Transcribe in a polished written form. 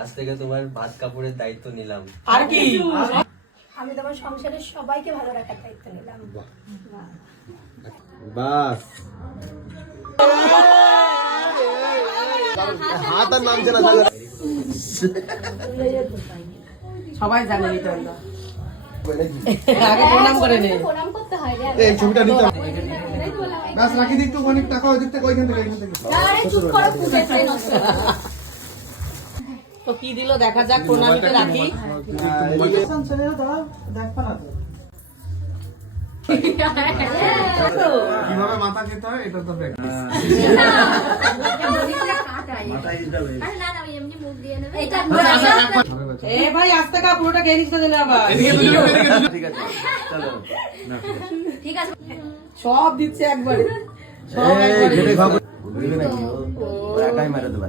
আজ থেকে তোমার ভাত কাপড়ের দায়িত্ব নিলাম। আর কি? আমি তোমার সংসারের সবাইকে ভালো রাখার দায়িত্ব নিলাম। বাস হাত আর নামছে না। সবাই জানে এটা আগে প্রণাম করে নে। প্রণাম করতে হয় রে। এই ছবিটা নিতে বাস রাখি দিক তো অনেক টাকা ওই দিক থেকে ওইখান থেকে আরে চুপ করো, পুজোতে নষ্ট। তো কি দিল দেখা যাক, প্রণামীতে রাখি। কিভাবে মাথা খেতে হয় এটা তো প্র্যাকটিস। আরে না না, এমনি মুখ দিয়ে নেবে। এটা এ ভাই আস্তে কা, পুরোটা খেয়ে নিতে দেন আবার। ঠিক আছে চলো। ঠিক আছে। সব দিচ্ছে একবারে, সব এই একবারে। খেতে খাবো বুঝবে নাকি ও একাই মেরে দেবে।